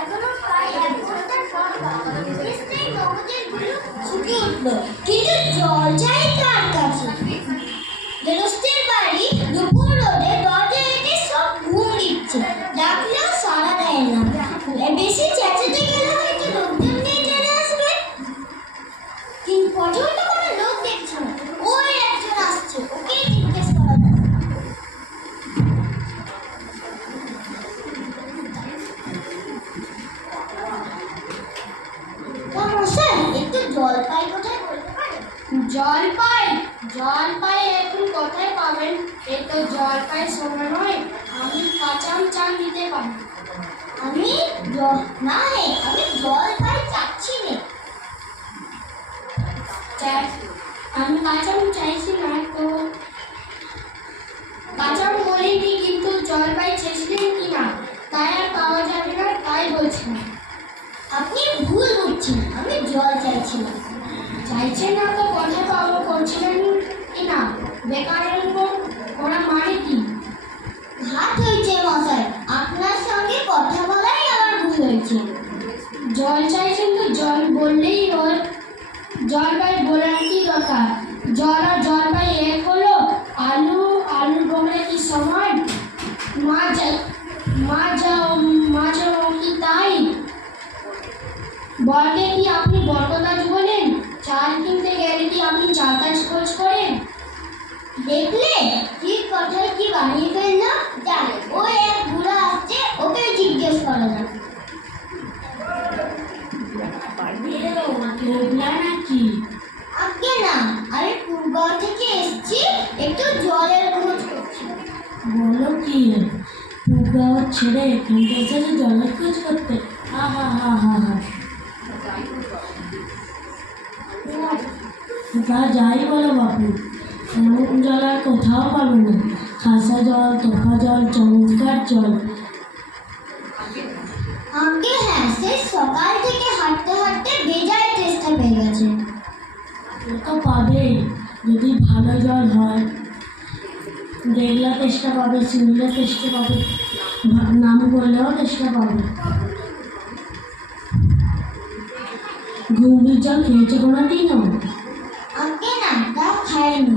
এখনো প্রায় 1 ঘন্টার পর নিশ্চয়ই মগজের গুলো ছুটে উঠল, কিন্তু জল চাই কার কাছে? গেরস্তের বাড়ি দুপুর রোদে দরজা এঁকে সব ঘুম দিচ্ছে, ডাকলেও সাড়া দেয় না। বেশি চেঁচাতে গেলে হয়তো লোকজন নিয়ে চলে আসবে, কিন্তু পথেও তো কোনো লোক দেখছে না। ওই একজন আসছে, ওকে জিজ্ঞেস করা যাক। একটু জলপাই কোথায় বলতে পারেন? জলপাই এখন কোথায় পাবেন? এ তো জলপাই সময় নয়, আমি কাঁচা আম চা দিতে পারি। আমি জলপাই চাচ্ছি না। আমি কাঁচা আম চাইছি না, তো কাঁচা আম বলিনি, কিন্তু জলপাই চেয়েছিলেন কিনা তাই আর পাওয়া যাবে না, তাই বলছি না। আপনি ভুল বুঝছেন, আমি জল চাইছি না। চাইছেন না তো কোথায় পাবো করছিলেন কিনা? বেকারের উপর ওরা মানে কি? ঘাট হয়েছে মশাই, আপনার সঙ্গে কথা বলাই আমার ভুল হয়েছে। জল চাইছেন তো জল বললেই হয়, জলপাই বলার কি দরকার? জল আর জলপাই এক হলো? আলুর বগলে কি সমান? মাছ কি তাই? বললে কি আপনি বটগাছ বলেন? চাল কিনতে গেলে কি আপনি চাল গাছ খোঁজ করেন? দেখলে ঠিক কথায় কি বানিয়ে ফেললো। জানে ওই এক বুড়া আসছে, ওকে জিজ্ঞেস করা যাক। নাকি? আগে না, আমি পূর্বগাঁও থেকে এসেছি, একটু জলের খোঁজ করছি। বলো কি, পূর্বগাঁও ছেড়ে এখানটা এসেছে জলের খোঁজ করতে? হা হা হা হা হা। তা যাই বলো বাপু, এমন জল আর কোথাও পাবো না। খাসা জল, তোফা জল, চমৎকার জল। আগে হ্যাঁ, সে সকাল থেকে হাঁটতে হাঁটতে বেজায় চেষ্টা পেয়ে গেছে। তো পাবে যদি ভালো জল হয়। দেখলে চেষ্টা পাবে, শুনলে চেষ্টা পাবে, নাম বললেও চেষ্টা পাবে। ঘুগনির জল খেয়েছে কোনো দিনও? আগে না, তা খাইনি।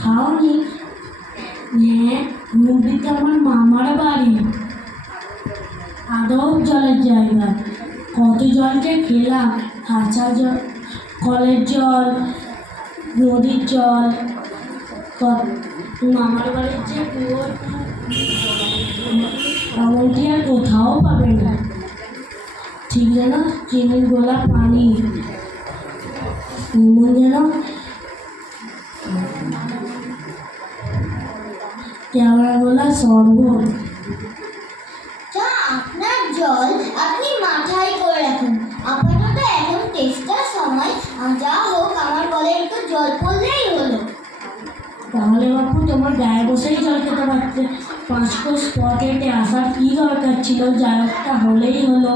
খাওনি? হ্যাঁ, ঘুগনিতে আমার মামার বাড়ি, আদৌ জলের জায়গা। কত জল যে খেলাম, কাঁচা জল, কলের জল, নদীর জল, মামার বাড়ির যে কুয়ো, এমনটি আর কোথাও পাবে না। ঠিক যেন চিনির গোলা পানি, এমন যেন কেওড়া গোলা শরবত। আপনার জল আপনি মাথায় করে রাখুন। আপাতত এখন টেস্টার সময়, যা হোক আমার বলে একটু জল পড়লেই হলো। তাহলে বাপু তোমার গায়ে বসেই জল খেতে পারতে, 5 কোষ পথ হেঁটে আসার কি দরকার ছিল? যা একটা হলেই হলো।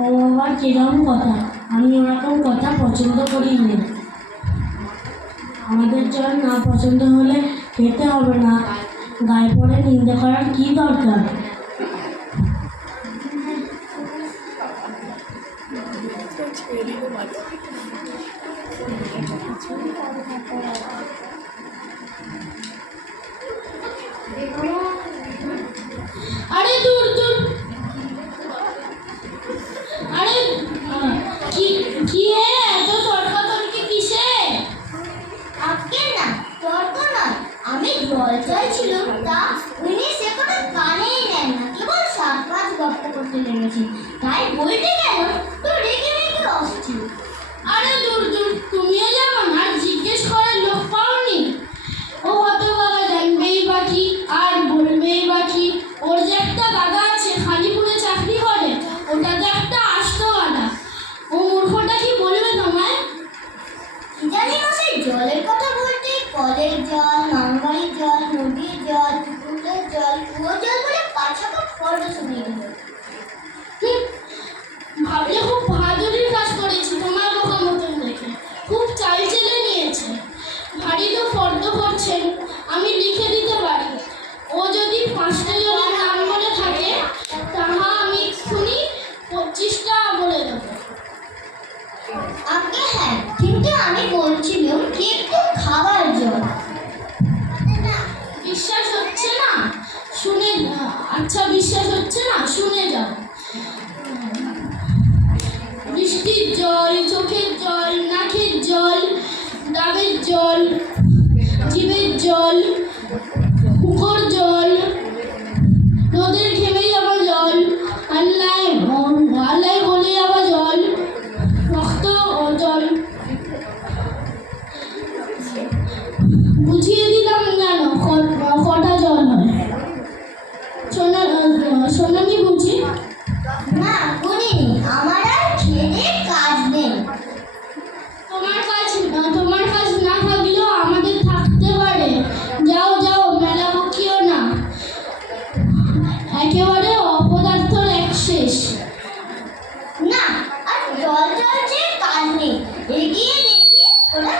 ও আবার কিরকম কথা? আমি ওরকম কথা পছন্দ করি না। আমাদের জল না পছন্দ হলে খেতে হবে না, গায়ে পড়ে নিন্দা করার কি দরকার? আরে দূর দূর, আরে কি এত তর্কাতর্কি কিসে? আগে না, তর্ক নয়, আমি জল চাইছিলাম, তা উনি সে কোনো কানেই নেন না, কেবল 7-5 গল্প করতে লেগেছেন। তাই বলতে গেল তো রেগে রেগে অস্থির। আরে দূর দূর, তুমিও যেমন আর জিজ্ঞেস করার লোক পাওনি? ও হতভাগা জানবেই বাকি আর বলবেই বাকি। ওর যে একটা দাদা আছে খালিপুরে চাকরি করে, ওটা তো একটা আস্ত গাদা। ও মূর্খটা কি বলবে তোমায়? কি জানি মশাই, জলের কথা বলতে কলের জল, মামাবাড়ির জল, নদীর জল, পুকুরের জল, কুয়োর জল বলে 5-6 ফটো শুনিয়ে দিল। ভাবলে খুব বাহাদুরির কাজ করেছি তোমার বোকা মতন দেখে, খুব চাল চেলে নিয়েছে। ভারী তো ফর্দ করছেন, আমি লিখে দিতে পারি। ও যদি 5টা জলের নাম বলে আচ্ছা, বিশ্বাস হচ্ছে না, শুনে যাও। বৃষ্টির জল, চোখের জল, নাকের জল, ডাবের জল, জিভের জল, পুকুর জল, নদীর ঘেমে যাওয়া জল, আল্লায় গলে যাওয়া জল, রক্ত ও জল। বুঝিয়ে দিলাম কেন কটা জল হয়। শোনানি বুঝি? না, শুনিনি। আমার আর খেলে কাজ নেই। তোমার কাজ না থাকলেও আমাদের থাকতে পারে। যাও যাও, মেলা বকিও না। একেবারে অপদার্থর এক শেষ। না, আর জল জল যে কাজ নেই। এগিয়ে দেখি ওরা